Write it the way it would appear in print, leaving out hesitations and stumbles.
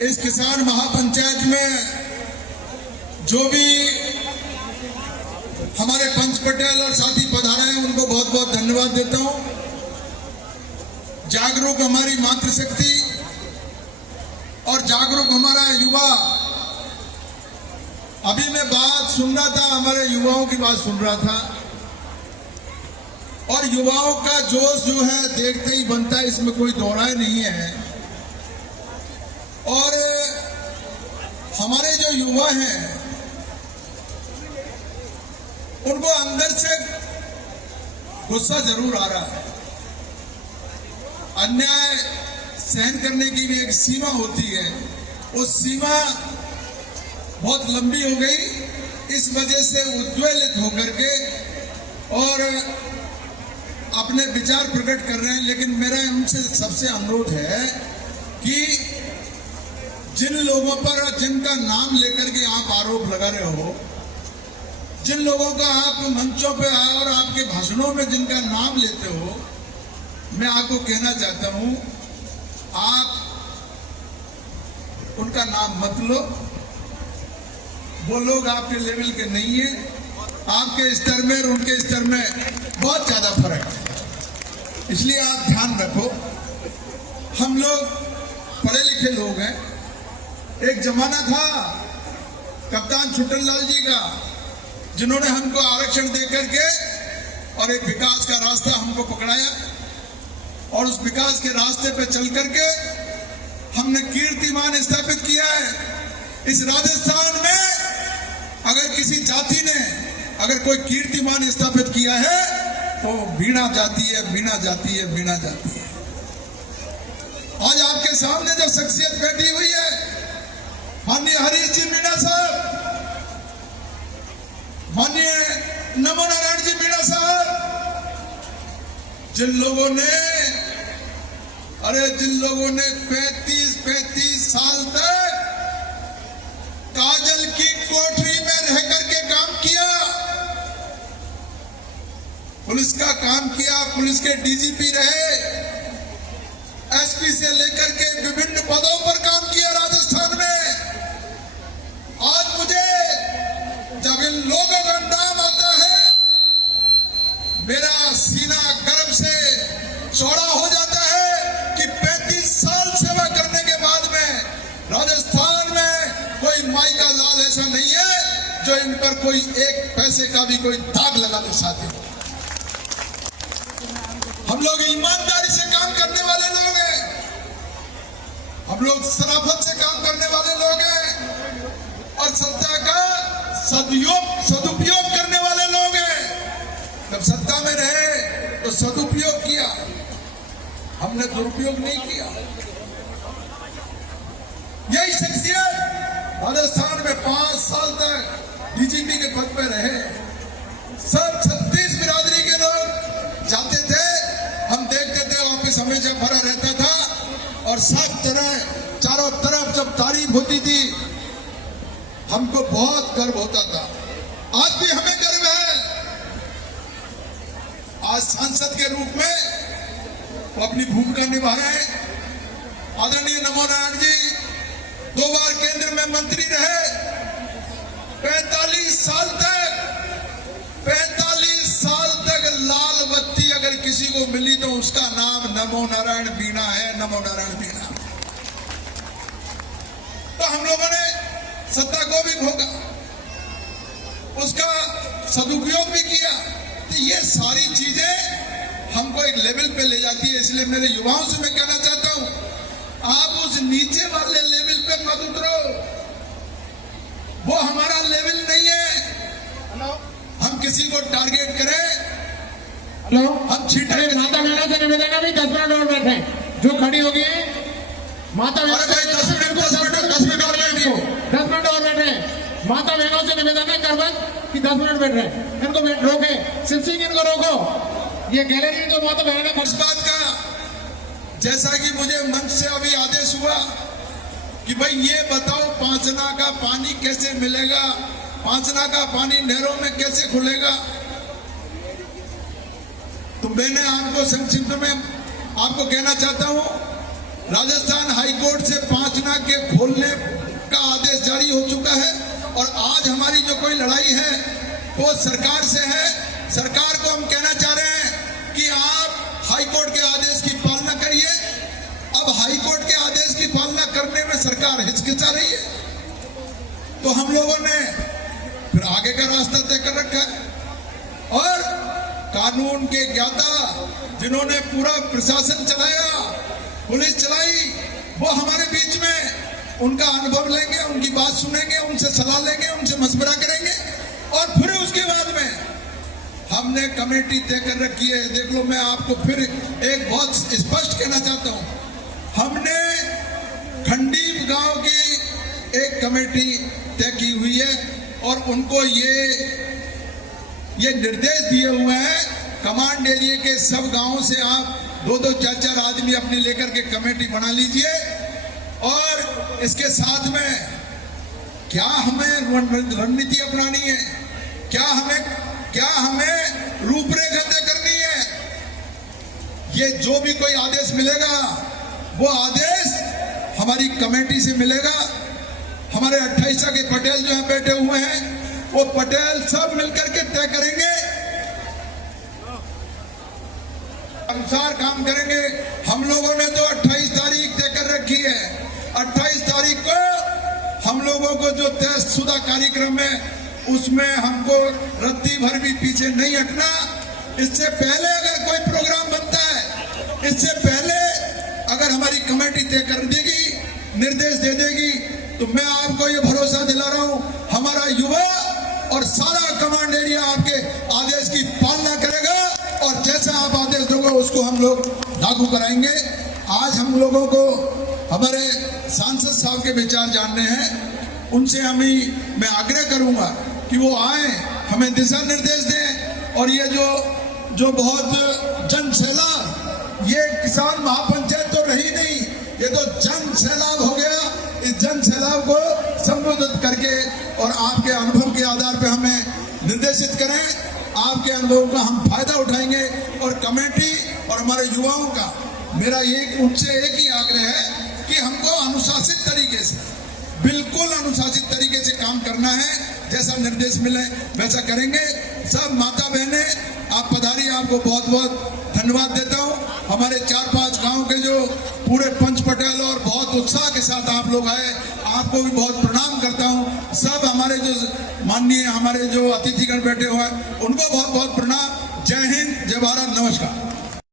इस किसान महापंचायत में जो भी हमारे पंच पटेल और साथी पधारे हैं उनको बहुत बहुत धन्यवाद देता हूं। जागरूक हमारी मातृशक्ति और जागरूक हमारा युवा। अभी मैं बात सुन रहा था, हमारे युवाओं की बात सुन रहा था और युवाओं का जोश जो है देखते ही बनता है, इसमें कोई दोहराए नहीं है। और हमारे जो युवा हैं उनको अंदर से गुस्सा जरूर आ रहा है। अन्याय सहन करने की भी एक सीमा होती है, वो सीमा बहुत लंबी हो गई। इस वजह से उद्वेलित होकर के और अपने विचार प्रकट कर रहे हैं। लेकिन मेरा उनसे सबसे अनुरोध है कि जिन लोगों पर जिनका नाम लेकर के आप आरोप लगा रहे हो, जिन लोगों का आप मंचों पे और आपके भाषणों में जिनका नाम लेते हो, मैं आपको कहना चाहता हूं, आप उनका नाम मत लो। वो लोग आपके लेवल के नहीं है। आपके स्तर में और उनके स्तर में बहुत ज्यादा फर्क है, इसलिए आप ध्यान रखो। हम लोग पढ़े लिखे लोग हैं। एक जमाना था कप्तान छुट्टनलाल जी का, जिन्होंने हमको आरक्षण देकर के और एक विकास का रास्ता हमको पकड़ाया और उस विकास के रास्ते पे चल करके हमने कीर्तिमान स्थापित किया है। इस राजस्थान में अगर किसी जाति ने अगर कोई कीर्तिमान स्थापित किया है तो बीणा जाति है, बीणा जाति है, बीणा जाति है। आज आपके सामने जो शख्सियत बैठी हुई है, माननीय हरीश जी मीणा साहब, माननीय नमो नारायण जी मीणा साहब, जिन लोगों ने 35 साल तक काजल की कोठरी में रह करके काम किया, पुलिस का काम किया, पुलिस के डीजीपी रहे, एसपी से लेकर के विभिन्न पदों पर काम किया राजस्थान में। आज मुझे जब इन लोगों का नाम आता है, मेरा सीना गर्व से चौड़ा हो जाता है कि 35 साल सेवा करने के बाद में राजस्थान में कोई माई का लाल ऐसा नहीं है जो इन पर कोई एक पैसे का भी कोई दाग लगाते साथी। हम लोग ईमानदारी से काम करने वाले लोग हैं, हम लोग शराफत से काम करने वाले लोग हैं और सत्ता का सदुपयोग करने वाले लोग हैं। जब सत्ता में रहे तो सदुपयोग किया, हमने दुरुपयोग नहीं किया। यही शख्सियत राजस्थान में 5 साल तक डीजीपी के पद पर रहे। सब 36 बिरादरी के लोग जाते थे, हम देखते थे, ऑफिस हमेशा भरा रहता था और सब तरह चारों तरफ जब तारीफ होती थी हमको बहुत गर्व होता था। आज भी हमें गर्व है। आज सांसद के रूप में वो अपनी भूमिका निभा रहे हैं। आदरणीय नमो नारायण जी 2 बार केंद्र में मंत्री रहे। 45 साल तक लाल बत्ती अगर किसी को मिली तो उसका नाम नमो नारायण बीणा है, नमो नारायण बीणा। तो हम लोगों ने सत्ता को भी भोगा, उसका सदुपयोग भी किया। तो ये सारी चीजें हमको एक लेवल पे ले जाती है। इसलिए मेरे युवाओं से मैं कहना चाहता हूं, आप उस नीचे वाले लेवल पे मत उतरो, वो हमारा लेवल नहीं है। हम किसी को टारगेट करें, हम छीटे। माता बहनों से निवेदन है, 10 मिनट और बैठे, जो खड़ी होगी माता बहनों से 10 मिनट और बैठे। माता बहनों से निवेदन है करबत कि 10 मिनट बैठ रहे, इनको रोके, शिव सिंह इनको रोको। ये गैलरी जो माता बहन है इस बात का, जैसा कि मुझे मंच से अभी आदेश हुआ कि भाई ये बताओ पांचना का पानी कैसे मिलेगा, पांचना का पानी नहरों में कैसे खुलेगा। तो मैंने आपको संक्षिप्त में आपको कहना चाहता हूं राजस्थान हाईकोर्ट से 5 नाक के खोलने का आदेश जारी हो चुका है और आज हमारी जो कोई लड़ाई है वो सरकार से है। सरकार को हम कहना चाह रहे हैं कि आप हाईकोर्ट के आदेश की पालना करिए। अब हाईकोर्ट के आदेश की पालना करने में सरकार हिचकिचा रही है, तो हम लोगों ने फिर आगे का रास्ता तय कर रखा है और कानून के ज्ञाता जिन्होंने पूरा प्रशासन चलाया, पुलिस चलाई, वो हमारे बीच में उनका अनुभव लेंगे, उनकी बात सुनेंगे, उनसे सलाह लेंगे, उनसे मशवरा करेंगे और फिर उसके बाद में हमने कमेटी तय कर रखी है। देख लो, मैं आपको फिर एक बहुत स्पष्ट कहना चाहता हूं, हमने खंडीव गांव की एक कमेटी तय की हुई है और उनको ये निर्देश दिए हुए हैं, कमांड एरिया के सब गांवों से आप 2-2, 4-4 आदमी अपने लेकर के कमेटी बना लीजिए और इसके साथ में क्या हमें रणनीति अपनानी है, क्या हमें रूपरेखा तय करनी है। ये जो भी कोई आदेश मिलेगा वो आदेश हमारी कमेटी से मिलेगा। हमारे 28 के पटेल जो हैं बैठे हुए हैं, वो पटेल सब मिलकर के तय करेंगे, अनुसार काम करेंगे। हम लोगों ने तो 28 तारीख तय कर रखी है। 28 तारीख को हम लोगों को जो तयशुदा कार्यक्रम है उसमें हमको रत्ती भर भी पीछे नहीं हटना। इससे पहले अगर कोई प्रोग्राम बनता है, इससे पहले अगर हमारी कमेटी तय कर देगी, निर्देश दे देगी, तो मैं आपको ये भरोसा दिला रहा हूं, हमारा युवा और सारा कमांड एरिया आपके आदेश की पालना करेगा और जैसा आप आदेश दोगे उसको हम लोग लागू कराएंगे। आज हम लोगों को हमारे सांसद साहब के विचार जानने हैं, उनसे मैं आग्रह करूंगा कि वो आए, हमें दिशा निर्देश दें और ये जो बहुत जन सैलाब, ये किसान महापंचायत तो रही नहीं, ये तो जन सैलाब हो गया। इस जन सैलाब को संबोधित करके और आपके अनुभव के आधार पर हमें निर्देशित करें। आपके अनुभव का हम फायदा उठाएंगे और कमेटी और हमारे युवाओं का मेरा उनसे एक ही आग्रह है कि हमको अनुशासित तरीके से, बिल्कुल अनुशासित तरीके से काम करना है। जैसा निर्देश मिले वैसा करेंगे। सब माता बहने आप पधारी, आपको बहुत बहुत धन्यवाद देता हूँ। हमारे 4-5 गांव के जो पूरे पंच पटेल और बहुत उत्साह के साथ आप लोग आए, आपको भी बहुत प्रणाम करता हूँ। सब हमारे जो माननीय हमारे जो अतिथिगण बैठे हुए हैं उनको बहुत बहुत प्रणाम। जय हिंद, जय भारत, नमस्कार।